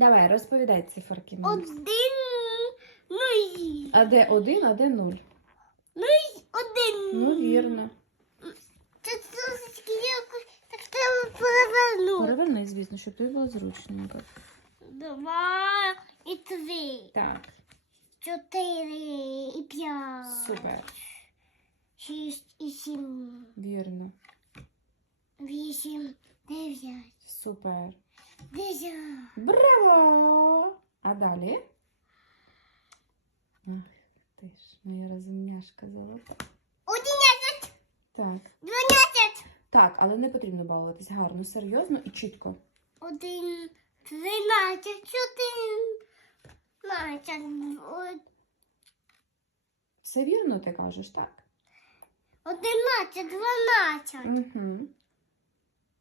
Давай, розповідай циферки. мені. Один. Ну і. А де один, а де нуль? Ну один. Ну, вірно. Це трошечки якось так треба перевернути. Переверни, звісно, щоб тобі було зручненько. Два і три. Так, Чотири і п'ять. супер. Шість і сім. Вірно. Вісім. Дев'ять. Супер. Браво! А далі? Ах, ти ж моя розумняшка золота. Одинадцять. Так. Дванадцять. Так, але не потрібно балуватись. Гарно, серйозно і чітко. Один. Тринадцять. Чотири. Дванадцять. Все вірно ти кажеш, так? Одинадцять. Дванадцять. Угу.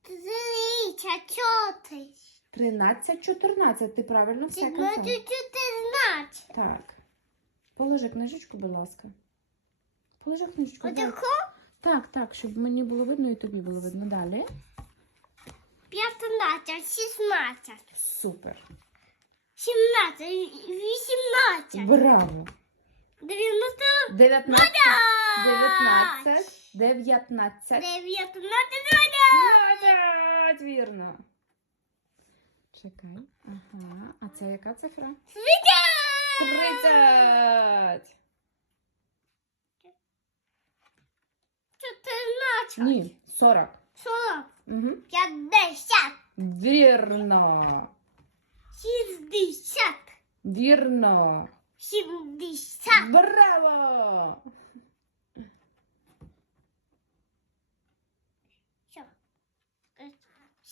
Тридцять. Чотири. 13, 14. Ти правильно все казав. П'ятнадцять. Чотирнадцять. Так. Положи книжечку, будь ласка. Положи книжечку. так. Отако. Так, так, щоб мені було видно і тобі було видно. Далі. П'ятнадцять. Шістнадцять. Супер. Сімнадцять. Вісімнадцять. Браво! Дев'яносто. 19. 19. 19. Дев'ятнадцять. 20. Вірно. Чекай. Ага. А це яка цифра? Тридцять. 30. Чотирнадцять. Ні, 40. Сорок. Угу. П'ятдесят. Вірно. Шістдесят. Вірно. Сімдесят. Браво!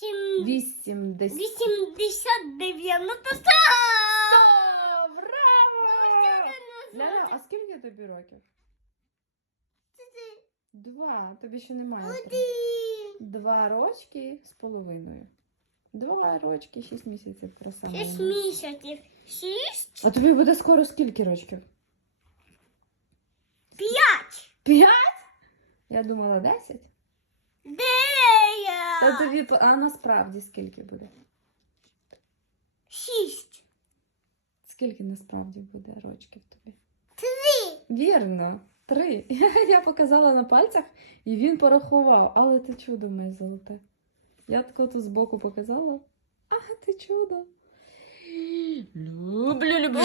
80. 80, 90, 100. Браво! Ляля, а скільки тобі років? Два. Тобі ще немає. Два рочки з половиною. Два рочки, шість місяців. Краса. Шість місяців. Шість? А тобі буде скоро скільки рочків? П'ять. П'ять? Я думала, десять. Десять. Та тобі, а насправді скільки буде? Шість. Скільки насправді буде рочків тобі? Три. Вірно, три. Я показала на пальцях і він порахував. Але ти чудо моє золоте. Я тако тут збоку показала. А, ти чудо. Люблю, люблю. люблю.